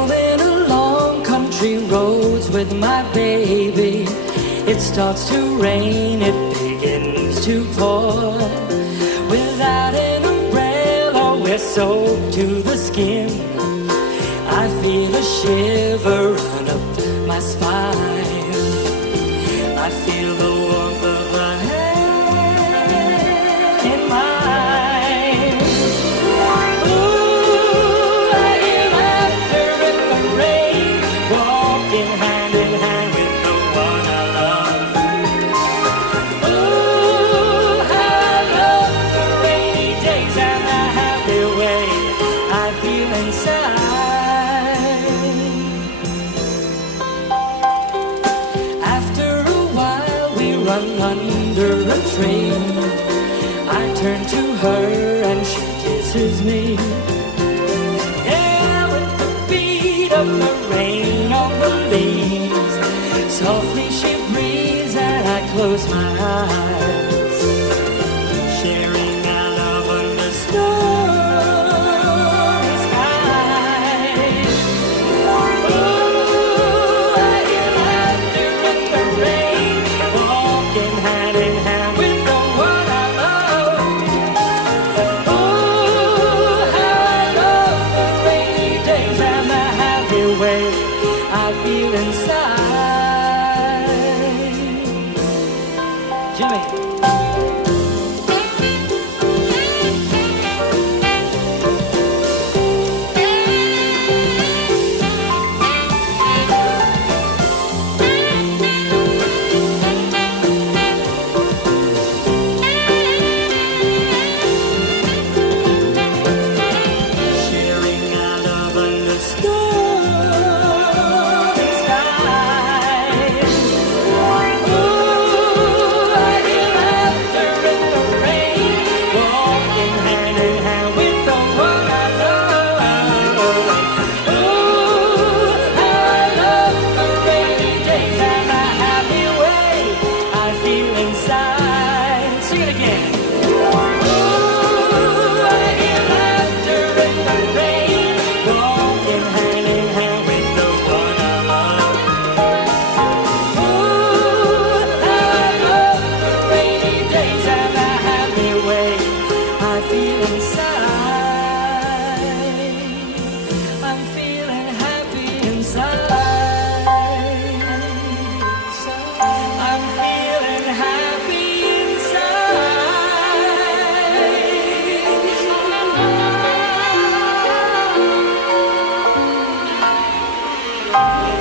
Rolling along country roads with my baby. It starts to rain, it begins to pour. Without an umbrella, we're soaked to the skin. I feel a shiver run up my spine. I feel the warmth of her hand in mine. Ooh, I hear laughter in the rain, walking hand in hand with the one I love. Ooh, how I love the rainy days and the happy way I feel inside. Under a tree, I turn to her and she kisses me. Yeah, with the beat of the rain on the leaves, softly she breathes and I close my eyes, sharing our love under starry skies. Ooh, I hear laughter in the rain, walking hand in hand with the one I love. Ooh, how I love the rainy days and the happy way I feel inside. Jimmy. Oh,